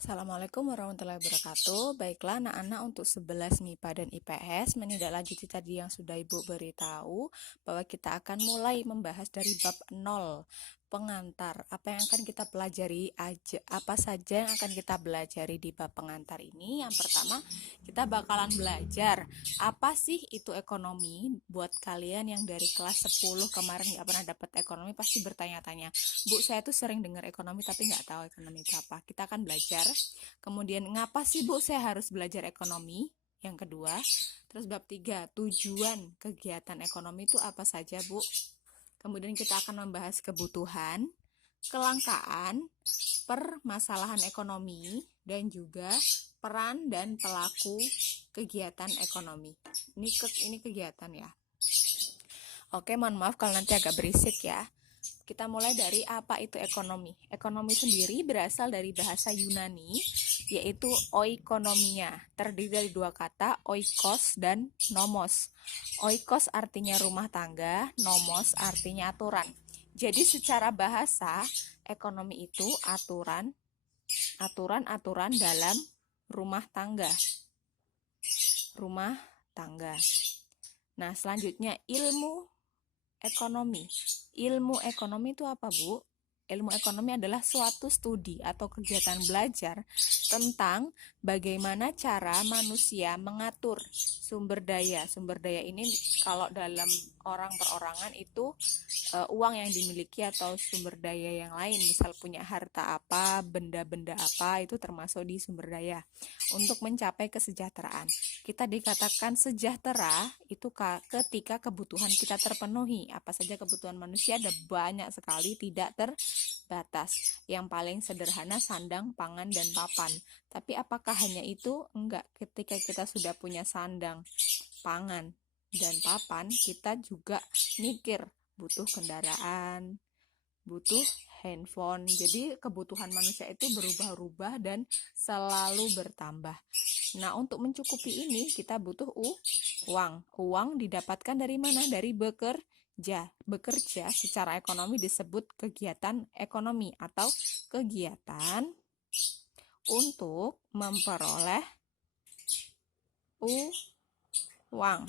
Assalamualaikum warahmatullahi wabarakatuh. Baiklah anak-anak, untuk 11 MIPA dan IPS menindaklanjuti tadi yang sudah Ibu beritahu bahwa kita akan mulai membahas dari bab 0 pengantar. Apa yang akan kita pelajari apa saja yang akan kita pelajari di bab pengantar ini? Yang pertama, kita bakalan belajar apa sih itu ekonomi. Buat kalian yang dari kelas 10 kemarin nggak pernah dapat ekonomi pasti bertanya-tanya, Bu, saya tuh sering dengar ekonomi tapi nggak tahu ekonomi itu apa. Kita akan belajar. Kemudian, ngapa sih Bu saya harus belajar ekonomi? Yang kedua, terus bab 3, tujuan kegiatan ekonomi itu apa saja, Bu? Kemudian kita akan membahas kebutuhan, kelangkaan, permasalahan ekonomi, dan juga peran dan pelaku kegiatan ekonomi. Ini kegiatan ya. Oke, mohon maaf kalau nanti agak berisik ya. Kita mulai dari apa itu ekonomi. Ekonomi sendiri berasal dari bahasa Yunani, yaitu oikonomia. Terdiri dari dua kata, oikos dan nomos. Oikos artinya rumah tangga, nomos artinya aturan. Jadi secara bahasa, ekonomi itu aturan-aturan dalam rumah tangga. Rumah tangga. Nah, selanjutnya ilmu ekonomi. Ilmu ekonomi itu apa, Bu? Ilmu ekonomi adalah suatu studi atau kegiatan belajar tentang bagaimana cara manusia mengatur sumber daya. Sumber daya ini kalau dalam orang perorangan itu uang yang dimiliki atau sumber daya yang lain. Misal punya harta apa, benda-benda apa, itu termasuk di sumber daya. Untuk mencapai kesejahteraan, kita dikatakan sejahtera itu ketika kebutuhan kita terpenuhi. Apa saja kebutuhan manusia? Ada banyak sekali, tidak terbatas. Yang paling sederhana sandang, pangan, dan papan. Tapi apakah hanya itu? Enggak. Ketika kita sudah punya sandang, pangan, dan papan, kita juga mikir butuh kendaraan, butuh handphone. Jadi kebutuhan manusia itu berubah-ubah dan selalu bertambah. Nah, untuk mencukupi ini kita butuh uang. Uang didapatkan dari mana? Dari bekerja. Bekerja secara ekonomi disebut kegiatan ekonomi atau kegiatan untuk memperoleh uang.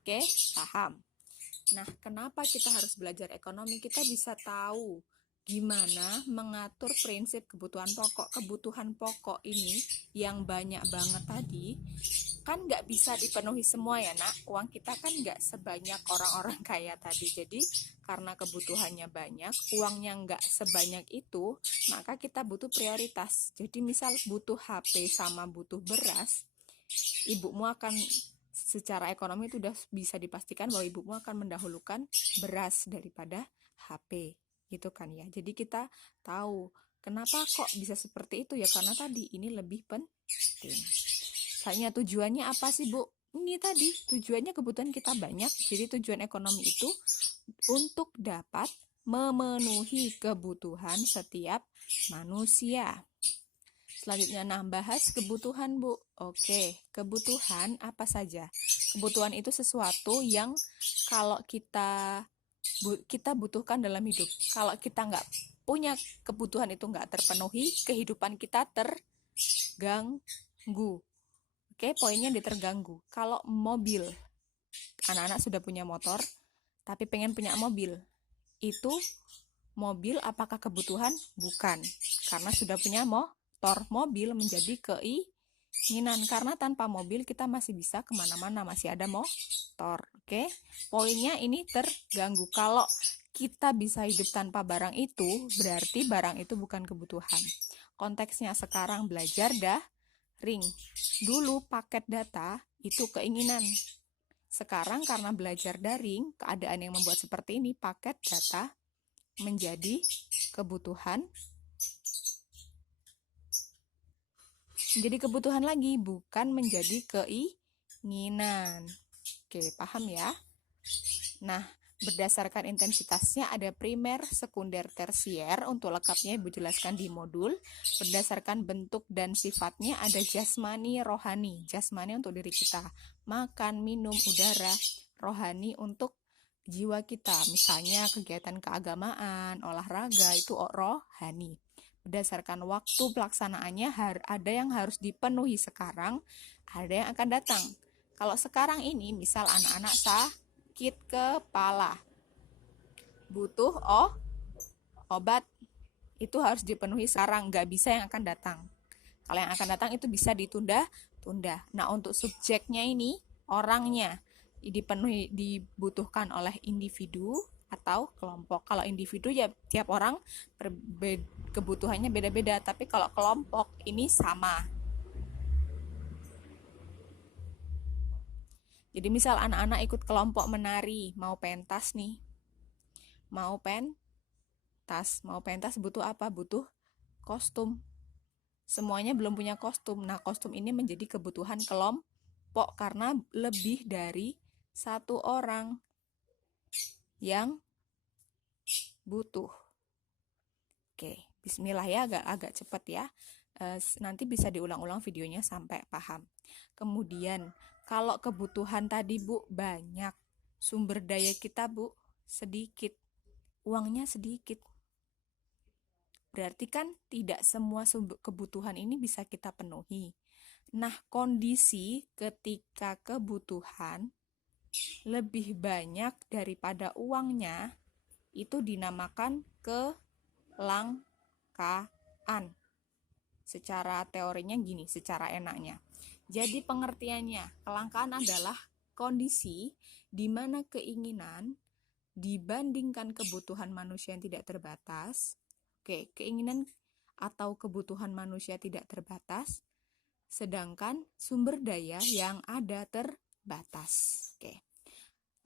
Oke, paham? Nah, kenapa kita harus belajar ekonomi? Kita bisa tahu gimana mengatur prinsip kebutuhan pokok. Kebutuhan pokok ini yang banyak banget tadi, kan nggak bisa dipenuhi semua ya nak. Uang kita kan nggak sebanyak orang-orang kaya tadi. Jadi karena kebutuhannya banyak, uangnya nggak sebanyak itu, maka kita butuh prioritas. Jadi misal butuh HP sama butuh beras, ibumu akan secara ekonomi itu sudah bisa dipastikan bahwa ibumu akan mendahulukan beras daripada HP, gitu kan ya. Jadi kita tahu kenapa kok bisa seperti itu ya, karena tadi ini lebih penting. Soalnya tujuannya apa sih, Bu? Ini tadi tujuannya kebutuhan kita banyak. Jadi tujuan ekonomi itu untuk dapat memenuhi kebutuhan setiap manusia. Selanjutnya, bahas kebutuhan, Bu. Oke, kebutuhan apa saja? Kebutuhan itu sesuatu yang kalau kita butuhkan dalam hidup. Kalau kita nggak punya kebutuhan itu nggak terpenuhi, kehidupan kita terganggu. Oke, poinnya terganggu. Kalau mobil, anak-anak sudah punya motor, tapi pengen punya mobil. Itu mobil apakah kebutuhan? Bukan. Karena sudah punya motor. Mobil menjadi keinginan. Karena tanpa mobil kita masih bisa kemana-mana. Masih ada motor. Oke. Poinnya ini terganggu. Kalau kita bisa hidup tanpa barang itu, berarti barang itu bukan kebutuhan. Konteksnya sekarang belajar daring. Dulu paket data itu keinginan. Sekarang karena belajar daring, keadaan yang membuat seperti ini, paket data menjadi kebutuhan. Menjadi kebutuhan lagi, bukan menjadi keinginan. Oke, paham ya? Nah, berdasarkan intensitasnya ada primer, sekunder, tersier. Untuk lengkapnya Ibu jelaskan di modul. Berdasarkan bentuk dan sifatnya ada jasmani, rohani. Jasmani untuk diri kita, makan, minum, udara. Rohani untuk jiwa kita, misalnya kegiatan keagamaan, olahraga, itu rohani. Berdasarkan waktu pelaksanaannya ada yang harus dipenuhi sekarang, ada yang akan datang. Kalau sekarang ini misal anak-anak sakit kepala, butuh obat, itu harus dipenuhi sekarang, nggak bisa yang akan datang. Kalau yang akan datang itu bisa ditunda-tunda. Nah, untuk subjeknya ini, orangnya dibutuhkan oleh individu atau kelompok. Kalau individu ya tiap orang kebutuhannya beda-beda, tapi kalau kelompok ini sama. Jadi misal anak-anak ikut kelompok menari, mau pentas nih. Mau pentas butuh apa? Butuh kostum. Semuanya belum punya kostum. Nah, kostum ini menjadi kebutuhan kelompok karena lebih dari satu orang yang butuh. Oke, bismillah ya, agak cepat ya. Nanti bisa diulang-ulang videonya sampai paham. Kemudian, kalau kebutuhan tadi Bu banyak, sumber daya kita Bu sedikit, uangnya sedikit. Berarti kan tidak semua kebutuhan ini bisa kita penuhi. Nah, kondisi ketika kebutuhan lebih banyak daripada uangnya itu dinamakan kelangkaan. Secara teorinya gini, secara enaknya. Jadi pengertiannya, kelangkaan adalah kondisi di mana keinginan dibandingkan kebutuhan manusia yang tidak terbatas. Oke, keinginan atau kebutuhan manusia tidak terbatas, sedangkan sumber daya yang ada terbatas. Oke.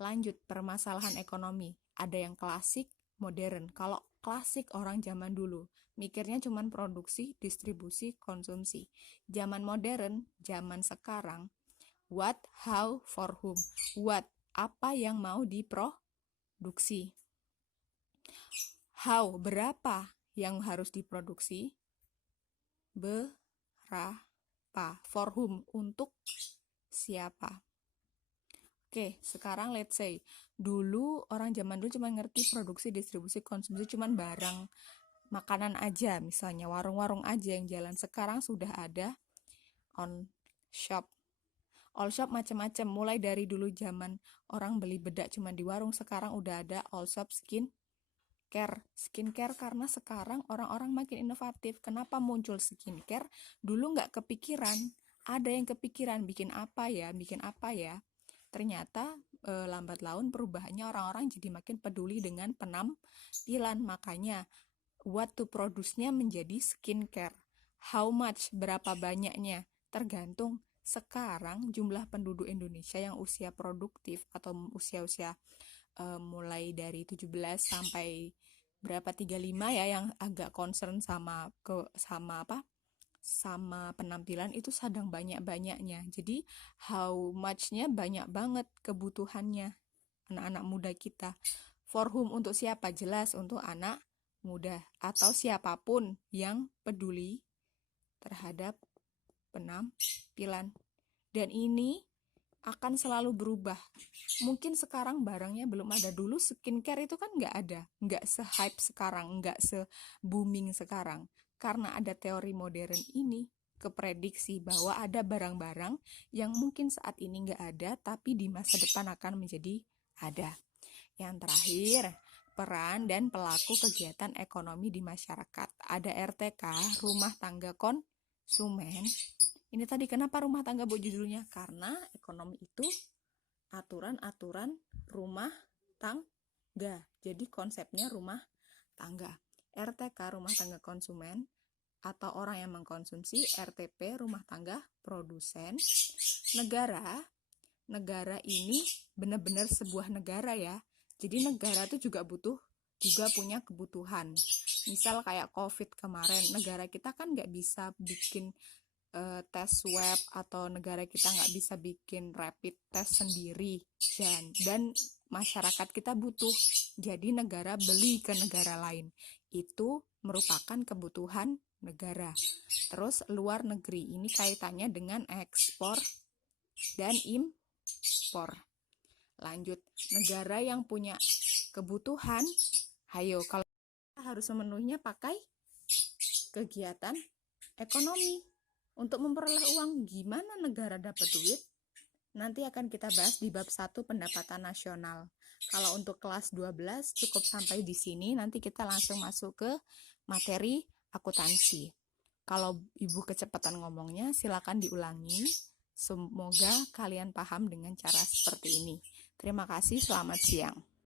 Lanjut, permasalahan ekonomi. Ada yang klasik, modern. Kalau klasik orang zaman dulu, mikirnya cuma produksi, distribusi, konsumsi. Zaman modern, zaman sekarang, what, how, for whom. What, apa yang mau diproduksi. How, berapa yang harus diproduksi. Berapa. For whom, untuk siapa. Oke, sekarang let's say, dulu orang zaman dulu cuma ngerti produksi, distribusi, konsumsi, cuma barang makanan aja, misalnya warung-warung aja yang jalan. Sekarang sudah ada on shop. All shop macam-macam, mulai dari dulu zaman orang beli bedak cuma di warung, sekarang udah ada all shop skincare. Skincare karena sekarang orang-orang makin inovatif. Kenapa muncul skincare? Dulu nggak kepikiran, ada yang kepikiran bikin apa ya. Ternyata lambat laun perubahannya orang-orang jadi makin peduli dengan penampilan. Makanya what to produce-nya menjadi skincare. How much, berapa banyaknya, tergantung. Sekarang jumlah penduduk Indonesia yang usia produktif atau usia-usia mulai dari 17 sampai berapa 35 ya, yang agak concern sama penampilan itu sedang banyak-banyaknya. Jadi how much-nya banyak banget kebutuhannya anak-anak muda kita. For whom, untuk siapa? Jelas untuk anak muda atau siapapun yang peduli terhadap penampilan. Dan ini akan selalu berubah. Mungkin sekarang barangnya belum ada. Dulu skincare itu kan nggak ada, nggak se-hype sekarang, nggak se-booming sekarang. Karena ada teori modern ini, keprediksi bahwa ada barang-barang yang mungkin saat ini nggak ada, tapi di masa depan akan menjadi ada. Yang terakhir, peran dan pelaku kegiatan ekonomi di masyarakat. Ada RTK, rumah tangga konsumen. Ini tadi kenapa rumah tangga Bu judulnya? Karena ekonomi itu aturan-aturan rumah tangga. Jadi konsepnya rumah tangga. RTK, rumah tangga konsumen atau orang yang mengkonsumsi. RTP, rumah tangga produsen. Negara ini benar-benar sebuah negara ya. Jadi negara itu juga punya kebutuhan. Misal kayak COVID kemarin, negara kita kan nggak bisa bikin tes swab, atau negara kita nggak bisa bikin rapid test sendiri, dan masyarakat kita butuh, jadi negara beli ke negara lain. Itu merupakan kebutuhan negara. Terus luar negeri, ini kaitannya dengan ekspor dan impor. Lanjut, negara yang punya kebutuhan, ayo kalau kita harus memenuhinya pakai kegiatan ekonomi. Untuk memperoleh uang, gimana negara dapat duit? Nanti akan kita bahas di bab 1 pendapatan nasional. Kalau untuk kelas 12 cukup sampai di sini, nanti kita langsung masuk ke materi akuntansi. Kalau Ibu kecepatan ngomongnya, silakan diulangi. Semoga kalian paham dengan cara seperti ini. Terima kasih, selamat siang.